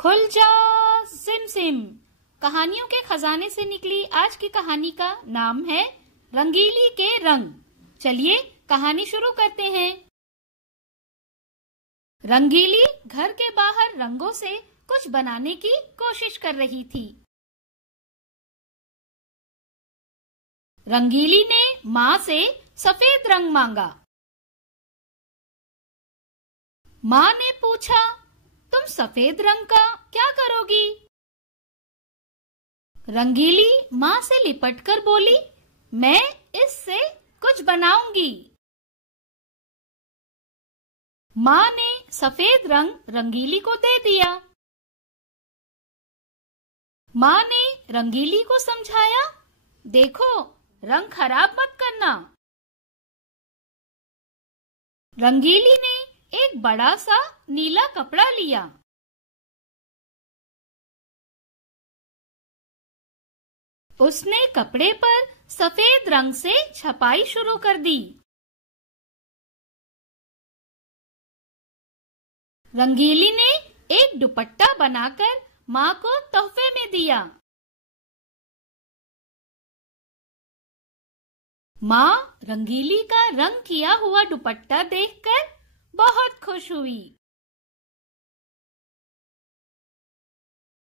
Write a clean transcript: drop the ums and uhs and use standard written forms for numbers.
खुल जा SIM SIM. कहानियों के खजाने से निकली आज की कहानी का नाम है रंगीली के रंग। चलिए कहानी शुरू करते हैं। रंगीली घर के बाहर रंगों से कुछ बनाने की कोशिश कर रही थी। रंगीली ने माँ से सफेद रंग मांगा। माँ ने पूछा, तुम सफेद रंग का क्या करोगी? रंगीली माँ से लिपटकर बोली, मैं इससे कुछ बनाऊंगी। माँ ने सफेद रंग रंगीली को दे दिया। माँ ने रंगीली को समझाया, देखो रंग खराब मत करना। रंगीली ने एक बड़ा सा नीला कपड़ा लिया। उसने कपड़े पर सफेद रंग से छपाई शुरू कर दी। रंगीली ने एक दुपट्टा बनाकर माँ को तोहफे में दिया। माँ रंगीली का रंग किया हुआ दुपट्टा देखकर बहुत खुश हुई।